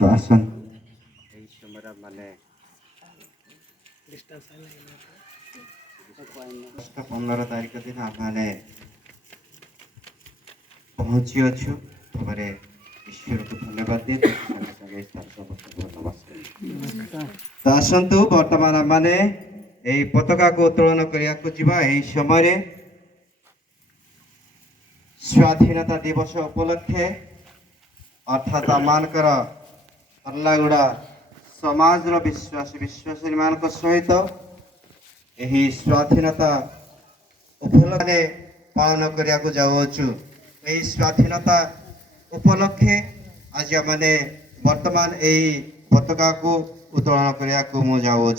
आसन माने 15 तारिख दिन आम मैंने पहुंची अच्छु हमारे ईश्वर को धन्यवाद दिए तो आसतु बर्तमान आम मैंने यही पताका को उत्तोलन करने समय स्वाधीनता दिवस उपलक्षे अर्थात आमकर हल्लागुड़ा समाज विश्वासी विश्वासी मान सहित यही स्वाधीनता उपलक्षे पालन करने को जाऊँ। यही स्वाधीनता उपलक्षे आज मैंने वर्तमान यही पताका को उत्तोलन करने को मु जाऊँ।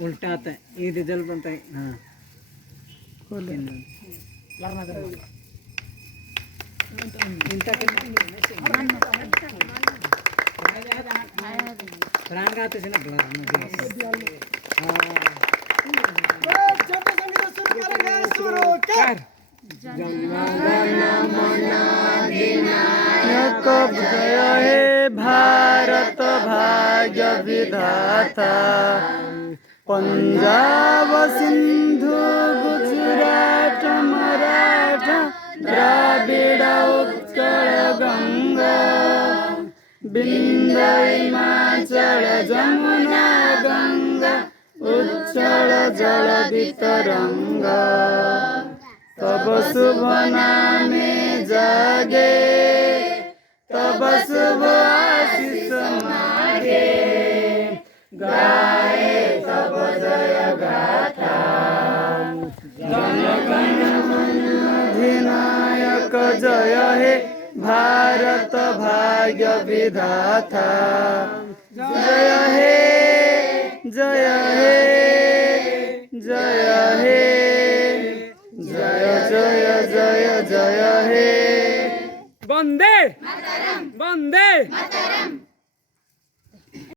उल्टा आता है ये रिजल्ट बनता है। हाँ जय हे भारत भाग्य विधाता पंजाब सिंधु गुजरात मराठा द्राविड़ उत्कल गंगा बिंद हिमाचल जमुना गंगा उच्चल जलधि तरंगा तब शुभ नामे जागे तब शुभ आशीष मागे गाए तब जय गाथा जन गण मन अधिनायक जय हे भारत भाग्य विधाता जय हे जय हे जय हे जय जय जय जय हे वंदे वंदे